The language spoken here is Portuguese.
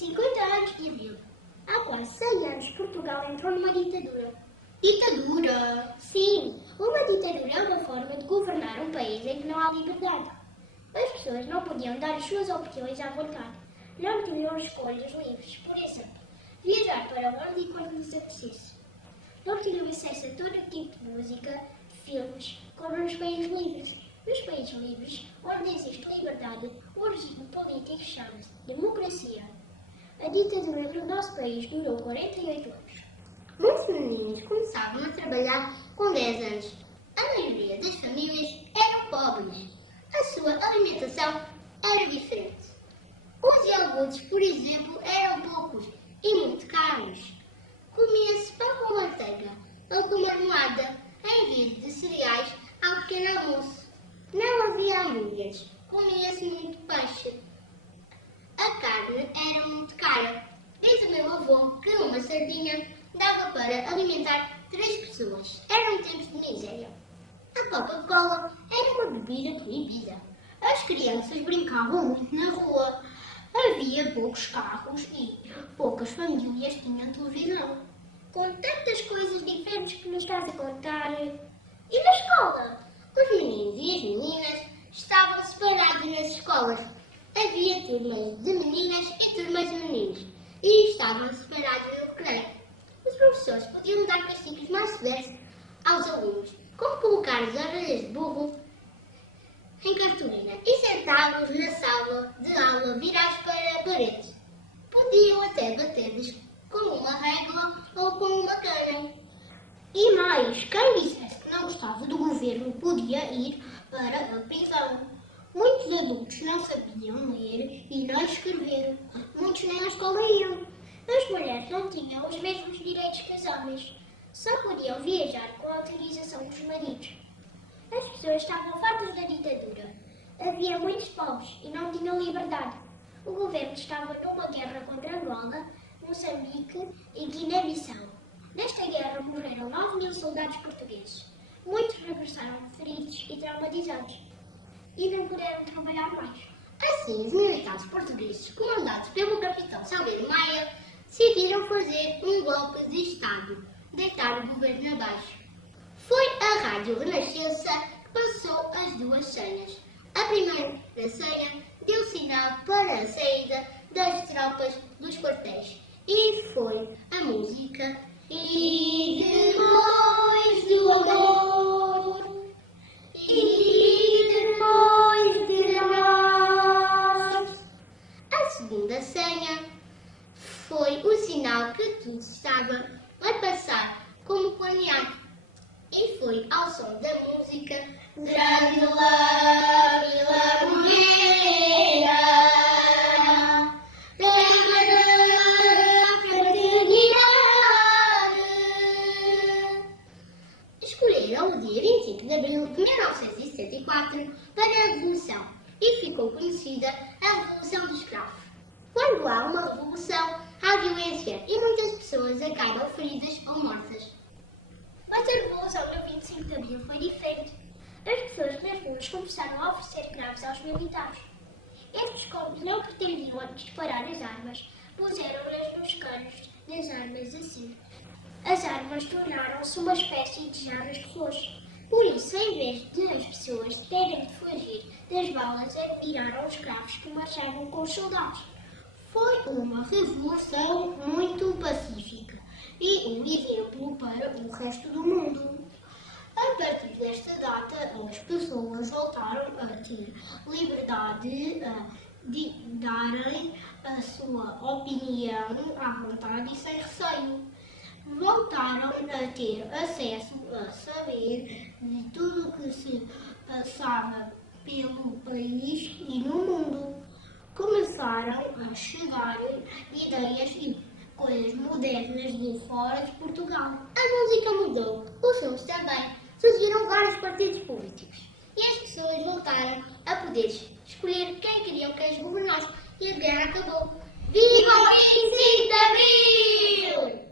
50 anos de abril. Há quase 100 anos Portugal entrou numa ditadura. Ditadura? Sim, uma ditadura é uma forma de governar um país em que não há liberdade. As pessoas não podiam dar as suas opiniões à vontade. Não tinham escolhas livres. Por exemplo, viajar para onde e quando lhes apetecesse. Não tinham acesso a todo tipo de música, filmes, como nos países livres. Nos países livres, onde existe liberdade, o regime político chama-se democracia. A ditadura do nosso país durou 48 anos. Muitos meninos começavam a trabalhar com 10 anos. A maioria das famílias eram pobres. A sua alimentação era diferente. Os iogurtes, por exemplo, eram poucos e muito caros. Comia-se pão com manteiga ou com marmelada em vez de cereais ao pequeno almoço. Não havia hambúrgueres, comia-se muito peixe. A carne era muito cara. Diz o meu avô que uma sardinha dava para alimentar 3 pessoas. Eram tempos de miséria. A Coca-Cola era uma bebida proibida. As crianças brincavam muito na rua. Havia poucos carros e poucas famílias tinham televisão. Com tantas coisas diferentes que nos estás a contar. E na escola? Os meninos e as meninas estavam separados nas escolas. Havia turmas de meninas e turmas de meninos. E estavam separados no recreio. Os professores podiam dar castigos mais severos aos alunos, como colocar as orelhas de burro em cartolina e sentá-los na sala de aula virados para paredes. Podiam até bater-lhes com uma régua ou com uma cana. E mais, quem dissesse que não gostava do governo podia ir para a prisão. Muitos adultos não sabiam ler e não escrever. Muitos nem à escola iam. As mulheres não tinham os mesmos direitos que os homens. Só podiam viajar com a autorização dos maridos. As pessoas estavam fartas da ditadura. Havia muitos pobres e não tinham liberdade. O governo estava numa guerra contra Angola, Moçambique e Guiné-Bissau. Nesta guerra morreram 9.000 soldados portugueses. Muitos regressaram feridos e traumatizados. E não puderam trabalhar mais. Assim, os militares portugueses, comandados pelo capitão Salgueiro Maia, decidiram fazer um golpe de Estado, deitar o governo abaixo. Foi a Rádio Renascença que passou as duas senhas. A primeira senha deu sinal para a saída das tropas dos quartéis e foi a música E depois do amor, e depois de amar. A segunda senha foi o sinal que tudo estava a passar como planeado. E foi ao som da música Grande La Vila Bonita, terra da fraternidade. Escolheram o dia 25 de abril de 1964 para a Revolução e ficou conhecida a Revolução dos Cravos. Quando há uma revolução, há violência e muitas pessoas acabam feridas ou mortas. Mas a revolução do 25 de abril foi diferente. As pessoas nas ruas começaram a oferecer cravos aos militares. Estes, como não pretendiam disparar as armas, puseram-nas nos canos das armas assim. As armas tornaram-se uma espécie de jarras de flores. Por isso, em vez de as pessoas terem de fugir das balas, admiraram os cravos que marchavam com os soldados. Foi uma revolução muito pacífica e um exemplo para o resto do mundo. A partir desta data, as pessoas voltaram a ter liberdade de darem a sua opinião à vontade e sem receio. Voltaram a ter acesso a saber de tudo o que se passava pelo país e no mundo. Começaram a chegar ideias e coisas modernas de fora de Portugal. A música mudou, os filmes também. Surgiram vários partidos políticos. E as pessoas voltaram a poder escolher quem queriam que as governasse. E a guerra acabou. Viva o 25 de Abril!